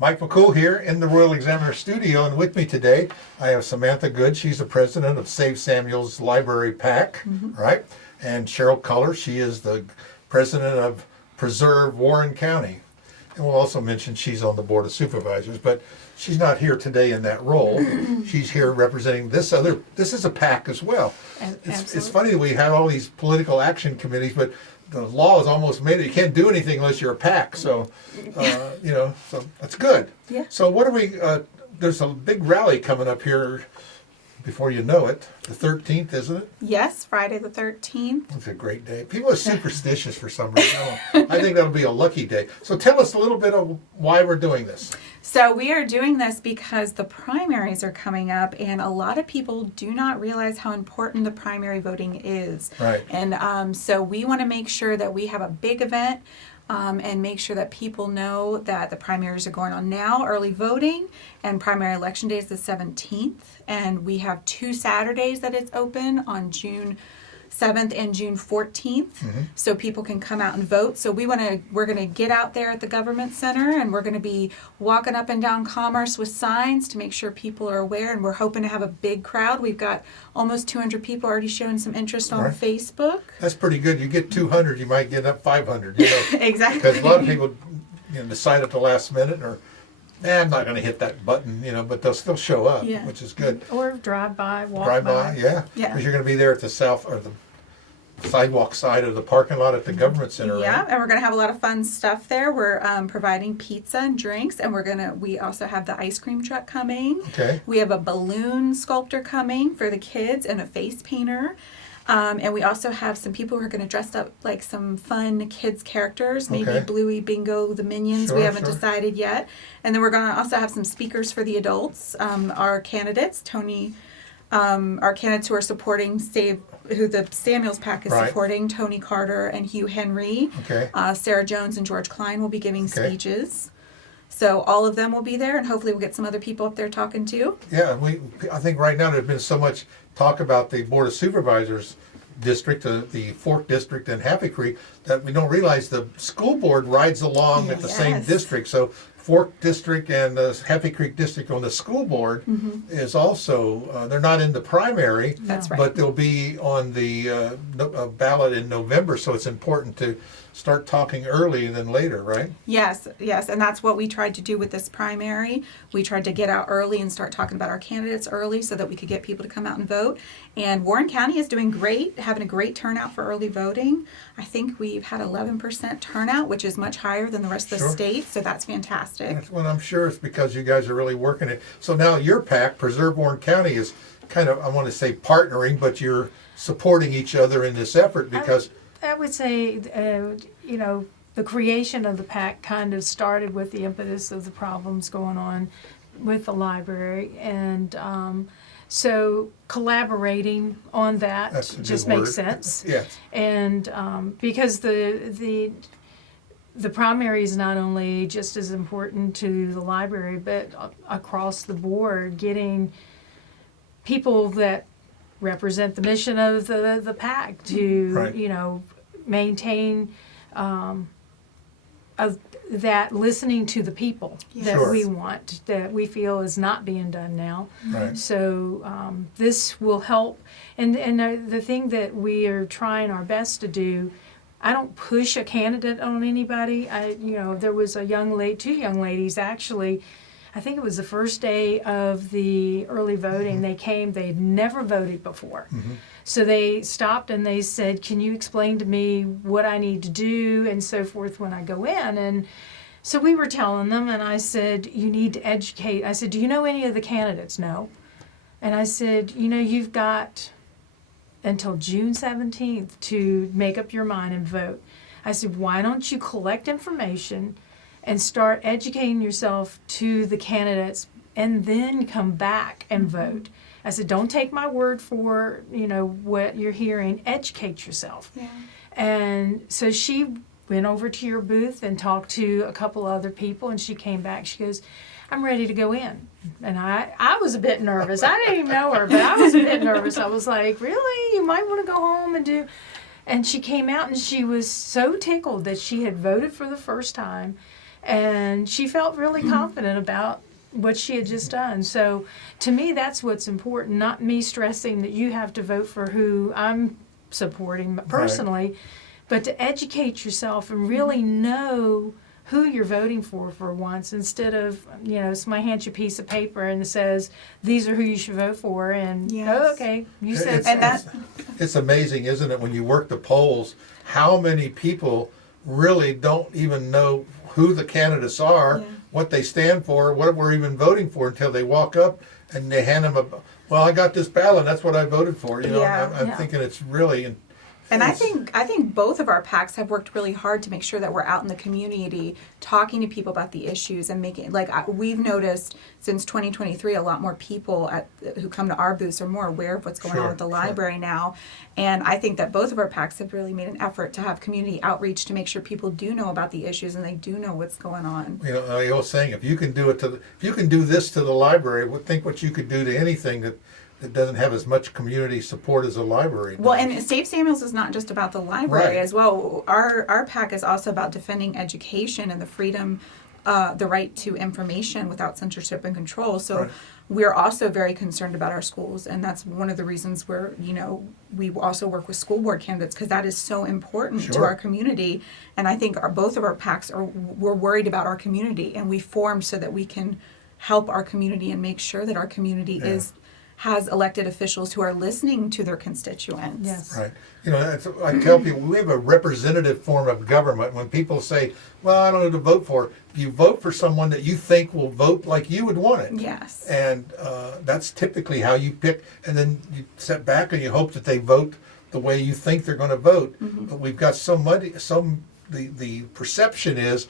Mike McCool here in the Royal Examiner studio, and with me today I have Samantha Good. She's the president of Save Samuels PAC, right? And Cheryl Culler, she is the president of Preserve Warren County. And we'll also mention she's on the Board of Supervisors, but she's not here today in that role. She's here representing this is a PAC as well. It's funny that we have all these political action committees, but the law has almost made it. You can't do anything unless you're a PAC. So, so that's good. Yeah. So what are we, there's a big rally coming up here before you know it. The 13th, isn't it? Yes, Friday the 13th. It's a great day. People are superstitious for some reason. I think that'll be a lucky day. So tell us a little bit of why we're doing this. So we are doing this because the primaries are coming up, and a lot of people do not realize how important the primary voting is. Right. And so we want to make sure that we have a big event and make sure that people know that the primaries are going on now, early voting, and primary election day is the 17th. And we have 2 Saturdays that it's open on June 7th and June 14th, so people can come out and vote. So we're going to get out there at the government center, and we're going to be walking up and down Commerce with signs to make sure people are aware, and we're hoping to have a big crowd. We've got almost 200 people already showing some interest on Facebook. That's pretty good. You get 200, you might get up 500. Exactly. Because a lot of people decide at the last minute, or I'm not going to hit that button, but they'll still show up, which is good. Or drive by, walk Drive by. Yeah. Because you're going to be there at the south or the sidewalk side of the parking lot at the government center, Yeah, right? and we're gonna have a lot of fun stuff there. We're providing pizza and drinks, and we also have the ice cream truck coming. Okay. We have a balloon sculptor coming for the kids and a face painter. And we also have some people who are going to dress up like some fun kids characters, maybe Bluey, Bingo, the Minions. We haven't decided yet. And then we're going to also have some speakers for the adults. Our candidates, our candidates who are supporting who the Samuels PAC is supporting, Tony Carter and Hugh Henry. Okay. Sarah Jones and George Klein will be giving speeches. So all of them will be there, and hopefully we'll get some other people up there talking too. Yeah, I think right now there's been so much talk about the Board of Supervisors district, the Fork District and Happy Creek, that we don't realize the school board rides along at the same district. So Fork District and the Happy Creek District on the school board is also, they're not in the primary, That's right. but they'll be on the ballot in November, so it's important to start talking early and then later, right? Yes, and that's what we tried to do with this primary. We tried to get out early and start talking about our candidates early so that we could get people to come out and vote. And Warren County is doing great, having a great turnout for early voting. I think we've had 11% turnout, which is much higher than the rest of the state, so that's fantastic. Well, I'm sure it's because you guys are really working it. So now your PAC, Preserve Warren County, is kind of, I want to say partnering, but you're supporting each other in this effort because... I would say, the creation of the PAC kind of started with the impetus of the problems going on with the library. And so collaborating on that just makes sense. Yes. And because the primary is not only just as important to the library, but across the board, getting people that represent the mission of the PAC to maintain that listening to the people that we want, that we feel is not being done now. Right. So this will help. And the thing that we are trying our best to do, I don't push a candidate on anybody. There was two young ladies actually. I think it was the first day of the early voting. They came, they had never voted before. So they stopped and they said, can you explain to me what I need to do and so forth when I go in? And so we were telling them, and I said, you need to educate. I said, do you know any of the candidates? No. And I said, you've got until June 17th to make up your mind and vote. I said, why don't you collect information and start educating yourself to the candidates and then come back and vote. I said, don't take my word for, what you're hearing. Educate yourself. Yeah. And so she went over to your booth and talked to a couple other people, and she came back. She goes, I'm ready to go in. And I was a bit nervous. I didn't even know her, but I was a bit nervous. I was like, really? You might want to go home and do... And she came out and she was so tickled that she had voted for the first time. And she felt really confident about what she had just done. So to me, that's what's important, not me stressing that you have to vote for who I'm supporting personally, but to educate yourself and really know who you're voting for once, instead of, somebody hands you a piece of paper and it says, these are who you should vote for, and, Yes. oh, okay, you said It's amazing, isn't it, when you work the polls, how many people really don't even know who the candidates are, Yeah. what they stand for, what we're even voting for, until they walk up and they hand them well, I got this ballot, that's what I voted for. Yeah. I'm thinking it's really... And I think both of our PACs have worked really hard to make sure that we're out in the community talking to people about the issues and making, we've noticed since 2023 a lot more people who come to our booths are more aware of what's going on with the library now. And I think that both of our PACs have really made an effort to have community outreach to make sure people do know about the issues and they do know what's going on. I was saying, if you can do this to the library, think what you could do to anything that doesn't have as much community support as a library does. Well, and Save Samuels is not just about the library as well. Our PAC is also about defending education and the freedom, the right to information without censorship and control. So we're also very concerned about our schools, and that's one of the reasons where, we also work with school board candidates, because that is so important to our community. And I think both of our PACs we're worried about our community, and we formed so that we can help our community and make sure that our community has elected officials who are listening to their constituents. Yes. Right. I tell people, we have a representative form of government. When people say, well, I don't know who to vote for, you vote for someone that you think will vote like you would want it. Yes. And that's typically how you pick, and then you sit back and you hope that they vote the way you think they're going to vote. Mm-hmm. But we've got the perception is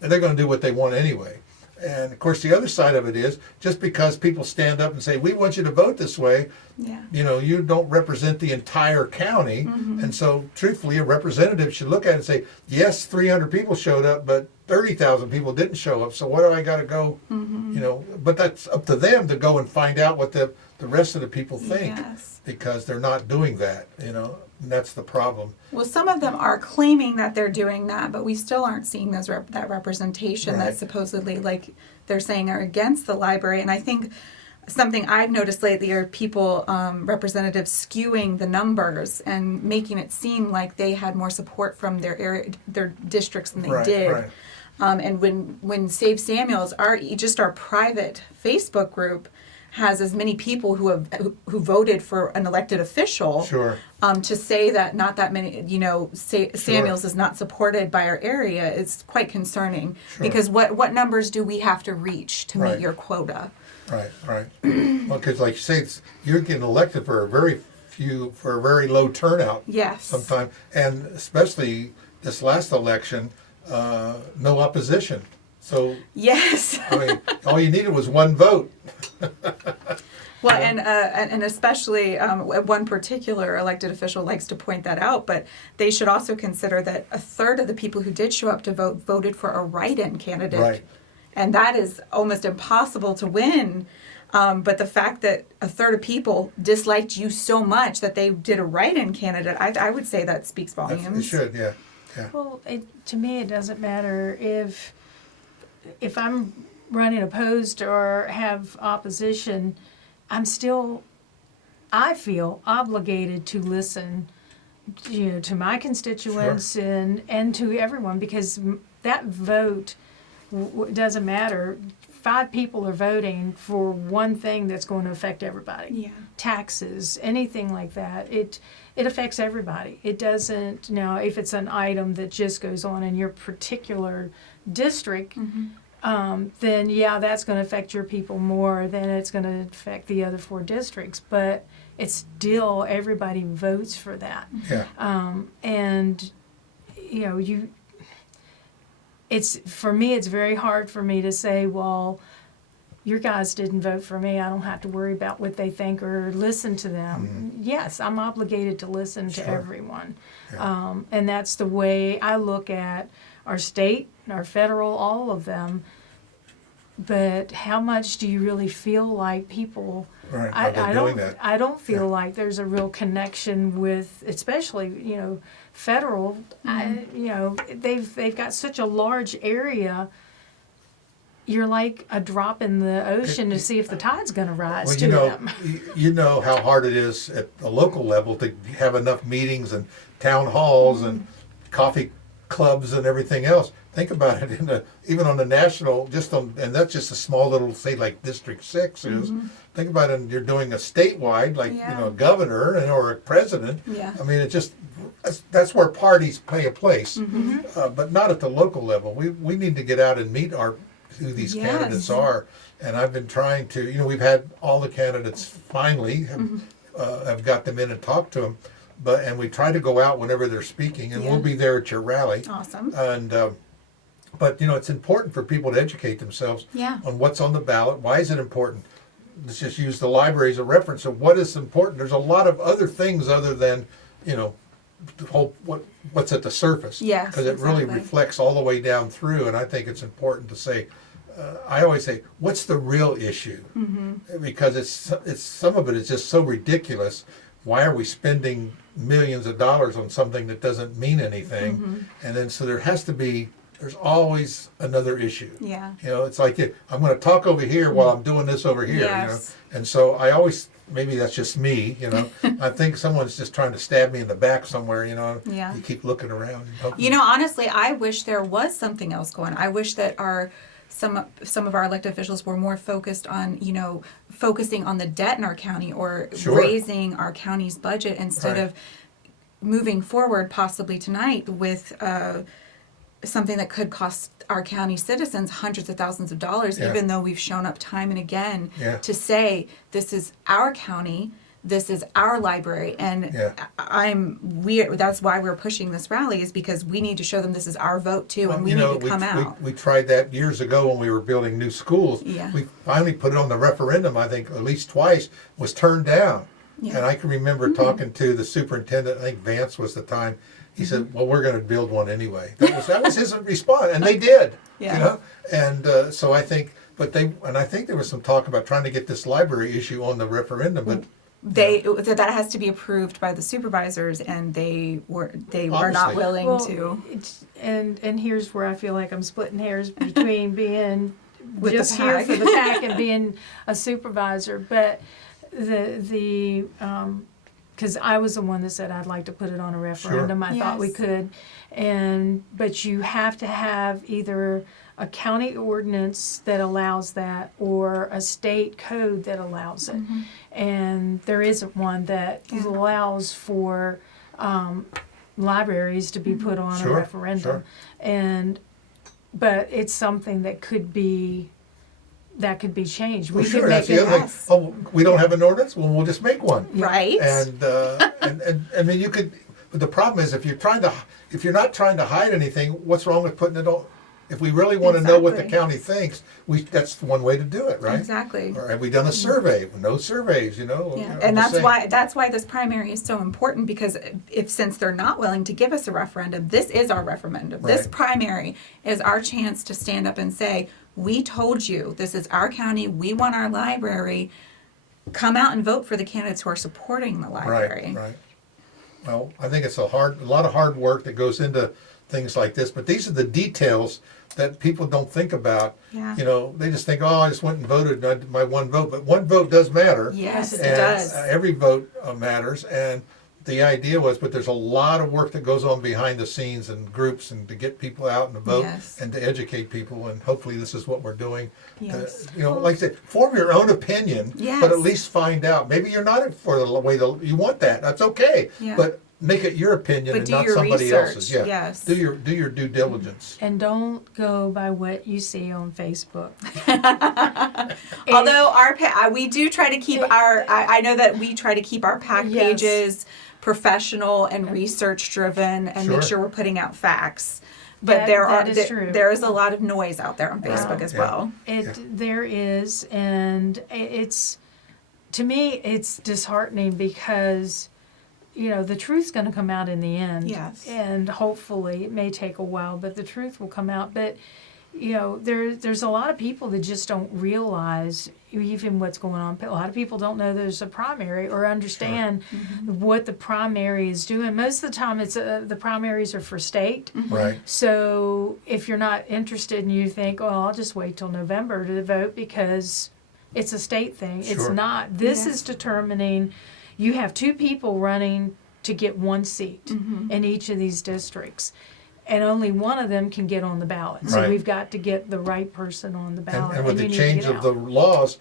that they're going to do what they want anyway. And of course, the other side of it is, just because people stand up and say, we want you to vote this way, you don't represent the entire county. Mm-hmm. And so, truthfully, a representative should look at it and say, yes, 300 people showed up, but 30,000 people didn't show up. So what do I got to go, but that's up to them to go and find out what the rest of the people think. Yes. Because they're not doing that, and that's the problem. Well, some of them are claiming that they're doing that, but we still aren't seeing that representation that supposedly, like they're saying, are against the library. And I think something I've noticed lately are people, representatives, skewing the numbers and making it seem like they had more support from their area, their districts than they did. Right. And when Save Samuels, our private Facebook group, has as many people who voted for an elected official. Sure. To say that not that many, Samuels is not supported by our area is quite concerning. Sure. Because what numbers do we have to reach to meet your quota? Right. Well, because like you say, you're getting elected for a very low turnout. Yes. Sometimes, and especially this last election, no opposition. So yes. I mean, all you needed was one vote. Well, and especially one particular elected official likes to point that out, but they should also consider that a third of the people who did show up to vote voted for a write-in candidate. Right. And that is almost impossible to win. But the fact that a third of people disliked you so much that they did a write-in candidate, I would say that speaks volumes. It should, yeah. Well, to me, it doesn't matter if I'm running opposed or have opposition. I feel obligated to listen, to my constituents and to everyone, because that vote doesn't matter. 5 people are voting for one thing that's going to affect everybody. Yeah. Taxes, anything like that. It affects everybody. It doesn't, now, if it's an item that just goes on in your particular district, then that's going to affect your people more than it's going to affect the other 4 districts. But it's still, everybody votes for that. Yeah. And for me, it's very hard for me to say, well, your guys didn't vote for me, I don't have to worry about what they think or listen to them. Mm-hmm. Yes, I'm obligated to listen to everyone. Yeah. And that's the way I look at our state, our federal, all of them. But how much do you really feel like people... Right, I don't feel like there's a real connection with, especially, federal. They've got such a large area you're like a drop in the ocean to see if the tide's going to rise Well, to them. you know how hard it is at the local level to have enough meetings and town halls and coffee clubs and everything else. Think about it even on the national, and that's just a small little, say like District 6 is. Think about it, you're doing a statewide, like, Yeah. a governor or a president. Yeah. I mean, that's where parties play a place, but not at the local level. We need to get out and meet who these Yes. candidates are. And I've been trying to, we've had all the candidates finally have got them in and talked to them, and we try to go out whenever they're speaking, and we'll be there at your rally. Awesome. And but it's important for people to educate themselves Yeah. on what's on the ballot. Why is it important? Let's just use the library as a reference of what is important. There's a lot of other things other than the whole what's at the surface. Yes, because it really exactly. reflects all the way down through. And I think it's important to say. I always say, what's the real issue? Because it's some of it is just so ridiculous. Why are we spending millions of dollars on something that doesn't mean anything? And then so there's always another issue. Yeah. It's like I'm going to talk over here while I'm doing this over here. Yes. And so I always, maybe that's just me. I think someone's just trying to stab me in the back somewhere. Yeah. You keep looking around. Honestly, I wish there was something else going. I wish that some of our elected officials were more focused on, focusing on the debt in our county or Sure. raising our county's budget instead Right. of moving forward possibly tonight with something that could cost our county citizens hundreds of thousands of dollars, Yeah. even though we've shown up time and again Yeah. to say this is our county. This is our library, and Yeah. that's why we're pushing this rally, is because we need to show them this is our vote too, and we need to come out. We tried that years ago when we were building new schools. Yeah. We finally put it on the referendum, I think at least twice, was turned down. Yeah. And I can remember talking to the superintendent, I think Vance was the time, he said, well, we're going to build one anyway. That was his response, and they did. Yeah. And so I think, I think there was some talk about trying to get this library issue on the referendum, but That has to be approved by the supervisors, and they were not Obviously. willing to. And here's where I feel like I'm splitting hairs between being With the just here PAC. for the PAC and being a supervisor. But because I was the one that said I'd like to put it on a referendum. I thought we Yes. could, but you have to have either a county ordinance that allows that or a state code that allows it. And there isn't one that allows for libraries to be put on a Sure, referendum. But it's something that could be changed. well, We sure, could that's make the it. other thing. yes. Oh, we don't have an ordinance? Well, we'll just make one. Right. And I mean, you could, but the problem is if you're not trying to hide anything, what's wrong with putting it on? If we really want to know what the Exactly. county thinks, that's one way to do it, right? Exactly. Or have we done a survey? No surveys, Yeah, I'm and just that's saying. why this primary is so important, because since they're not willing to give us a referendum, this is our referendum. This Right. primary is our chance to stand up and say, we told you, this is our county, we want our library. Come out and vote for the candidates who are supporting the library. Right. Well, I think it's a lot of hard work that goes into things like this, but these are the details that people don't think about. Yeah. They just think, oh, I just went and voted my one vote, but one vote does matter. Yes, it And does. every vote matters, and the idea was, but there's a lot of work that goes on behind the scenes and groups and to get people out and to vote Yes. and to educate people, and hopefully this is what we're doing. Yes. Like I said, form your own opinion, Yes. but at least find out. Maybe you're not for the way you want that. That's okay. Yeah. But make it your opinion But and do not your somebody research, else's. Yeah. yes. Do your due diligence. And don't go by what you see on Facebook. Although we do try to keep I know that we try to keep our PAC Yes. pages professional and research driven and make Sure. sure we're putting out facts. But That is true. there is a lot of noise out there on Facebook as Yeah. well. There is, and it's, to me, it's disheartening because, the truth's going to come out in the end. Yes. And hopefully, it may take a while, but the truth will come out. But, there's a lot of people that just don't realize even what's going on. A lot of people don't know there's a primary or understand what the primary is doing. Most of the time, it's the primaries are for state. Right. So if you're not interested and you think, oh, I'll just wait till November to vote because it's a state thing. It's Sure. not. This Yes. is determining you have two people running to get one seat in each of these districts. And only one of them can get on the ballot. So Right. we've got to get the right person on the ballot. And with the you need to change get of the out. laws,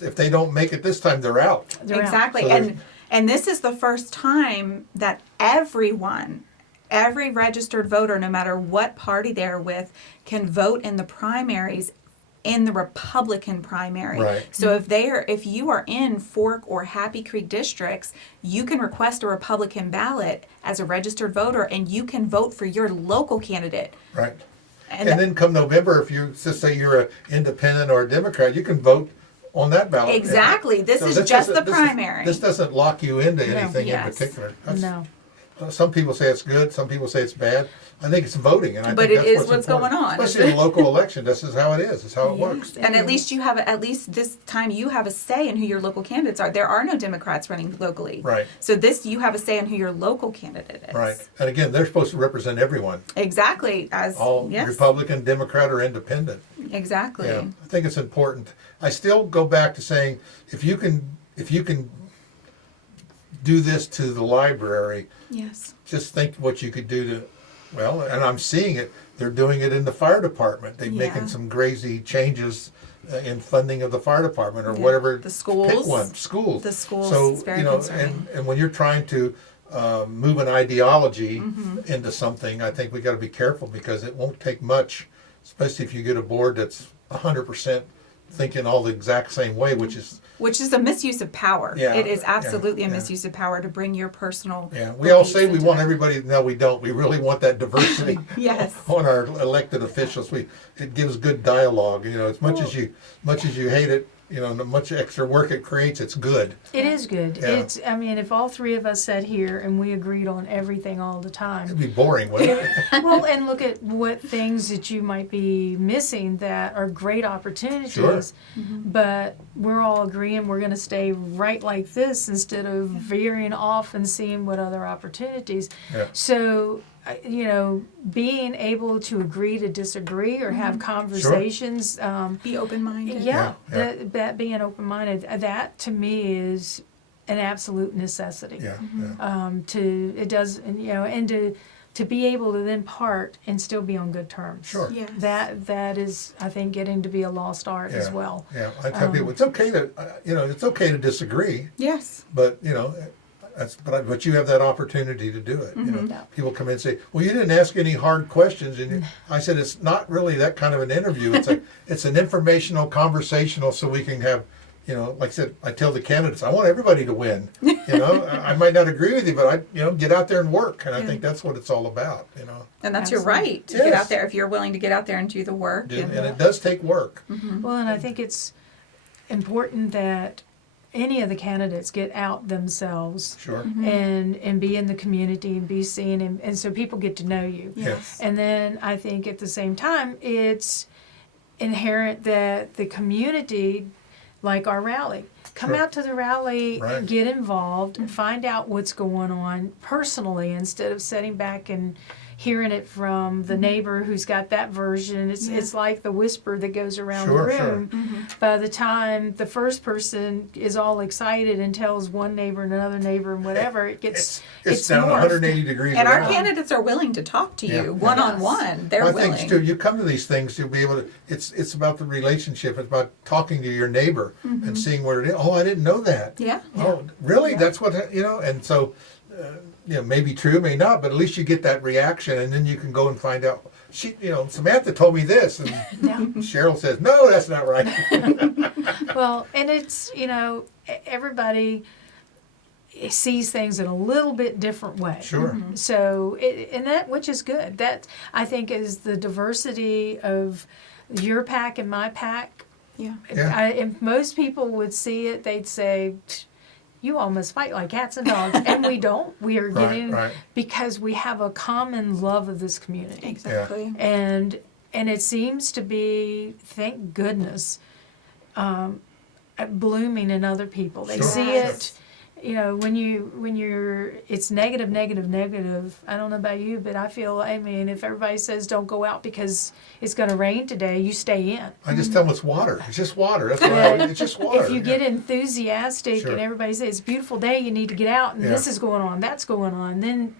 if they don't make it this time, they're out. They're out. Exactly. So there's- And this is the first time that every registered voter, no matter what party they're with, can vote in the primaries in the Republican primary. Right. So if you are in Fork or Happy Creek districts, you can request a Republican ballot as a registered voter and you can vote for your local candidate. Right. And, And then come November, if you just say you're an independent or a Democrat, you can vote on that ballot. exactly. This So is this just doesn't- the primary. This doesn't lock you into anything in Yes. particular. That's- No. Some people say it's good, some people say it's bad. I think it's voting, and I But think it that's is what's important. going on. Especially in a local election, this is how it is, it's how it works. And at least this time you have a say in who your local candidates are. There are no Democrats running locally. Right. So you have a say in who your local candidate is. Right. And again, they're supposed to represent everyone, Exactly. all Yes. Republican, Democrat, or Independent. Exactly. Yeah, I think it's important. I still go back to saying, if you can do this to the library, Yes. just think what you could do to, well, and I'm seeing it, they're doing it in the fire department. They're making Yeah. some crazy changes in funding of the fire department or Yeah. whatever. The schools. Pick one, schools. The schools, So, it's very you know, concerning. and when you're trying to move an ideology Mm-hmm. into something, I think we got to be careful because it won't take much, especially if you get a board that's 100% thinking all the exact same way, which is a misuse of power. Yeah, It is yeah, absolutely a yeah. misuse of power to bring your personal. yeah. We all beliefs say we into want it. everybody. No, we don't. We really want that diversity. Yes. On our elected officials, it gives good dialogue. You know, as much as you hate it, you know, the much extra work it creates, it's good. It is good. Yeah. I mean, if all three of us sat here and we agreed on everything all the time, It'd be boring, wouldn't it? well, and look at what things that you might be missing that are great opportunities, Sure. but we're all agreeing we're going to stay right like this instead of veering off and seeing what other opportunities. Yeah. So, you know, being able to agree to disagree or have conversations. Be open-minded. Yeah, Yeah, that being open-minded, that to me is an absolute necessity. Yeah, Yeah. And to be able to then part and still be on good terms. Sure. Yes. That is, I think, getting to be a lost art as Yeah. well. yeah. I tell people it's okay to, it's okay to disagree, Yes. but but you have that opportunity to do it. You know, Yeah. people come in and say, "Well, you didn't ask any hard questions," and I said, "It's not really that kind of an interview. It's an informational, conversational, so we can have." You know, like I said, I tell the candidates, I want everybody to win. You know, I might not agree with you, but get out there and work. And I think that's what it's all about, you know. And that's your Absolutely. right to get Yes. out there if you're willing to get out there and do the work. And it does take work. Well, and I think it's important that any of the candidates get out themselves Sure. and be in the community and be seen, and so people get to know you. Yes. And then I think at the same time, it's inherent that the community, like our rally, come Sure. out to the rally, Right. get involved, find out what's going on personally instead of sitting back and hearing it from the neighbor who's got that version. It's like the whisper that goes around Sure, the sure. room. By the time the first person is all excited and tells one neighbor and another neighbor and whatever, it gets It's down morphed. 180 degrees And our around. candidates are willing to talk to Yeah. you one-on-one. They're My willing. things too. You come to these things, you'll be able to. It's about the relationship. It's about talking to your neighbor and seeing where it is. Oh, I didn't know that. Yeah. Oh, really? Yeah. That's what And so, maybe true, may not, but at least you get that reaction, and then you can go and find out. Samantha told me this, and Yeah. Cheryl says, no, that's not right. Well, and it's, everybody sees things in a little bit different way. Sure. So, and that, which is good. That, I think, is the diversity of your pack and my pack. Yeah. Yeah. If most people would see it, they'd say, you almost fight like cats and dogs. And we don't. We are getting, right. because we have a common love of this community. Exactly. And it seems to be, thank goodness, blooming in other people. They Sure. see Yes. it. You know, when you're, it's negative, negative, negative. I don't know about you, but I feel, I mean, if everybody says don't go out because it's going to rain today, you stay in. I just tell them it's water. It's just water. That's what Yeah. it's just water. If you get enthusiastic Sure. and everybody says it's a beautiful day, you need to get out and Yeah. this is going on, that's going on, then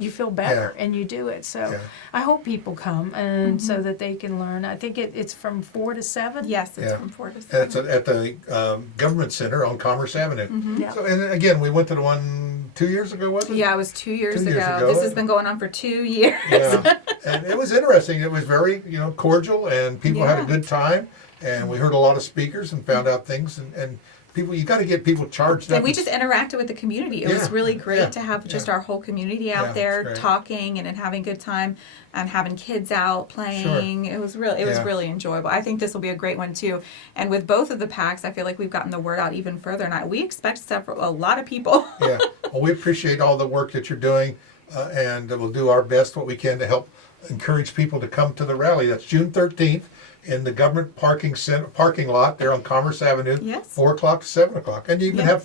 you feel better and you do it. So Yeah. I hope people come and so that they can learn. I think it's from 4 to 7. Yes, it's Yeah. from 4 to And 7. it's at the Government Center on Commerce Avenue. Yeah. So, and again, we went to the one 2 years ago, wasn't it? Yeah, it was 2 years, 2 years ago. ago. This has been going on for 2 years. Yeah, and it was interesting. It was very, cordial, and people had a Yeah. good time. And we heard a lot of speakers and found out things. And people, you got to get people charged up. And we just interacted with the community. It was Yeah, really great yeah, to have just yeah. our whole community out Yeah, there it's great. talking and having a good time and having kids out playing. It was really Yeah. really enjoyable. I think this will be a great one too. And with both of the packs, I feel like we've gotten the word out even further. And we expect a lot of people. Yeah. Well, we appreciate all the work that you're doing, and we'll do our best, what we can, to help encourage people to come to the rally. That's June 13th in the government parking lot there on Commerce Avenue. Yes. 4 o'clock to 7 o'clock, and you even Yeah. have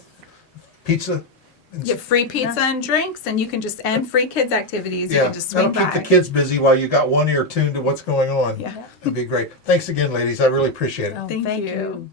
pizza. And You get free pizza and drinks, and you can just and free kids activities. You yeah, can just swing that'll keep by. the kids busy while you got one ear tuned to what's going on. Yeah. That'd be great. Thanks again, ladies. I really appreciate it. Oh, Thank thank you. you.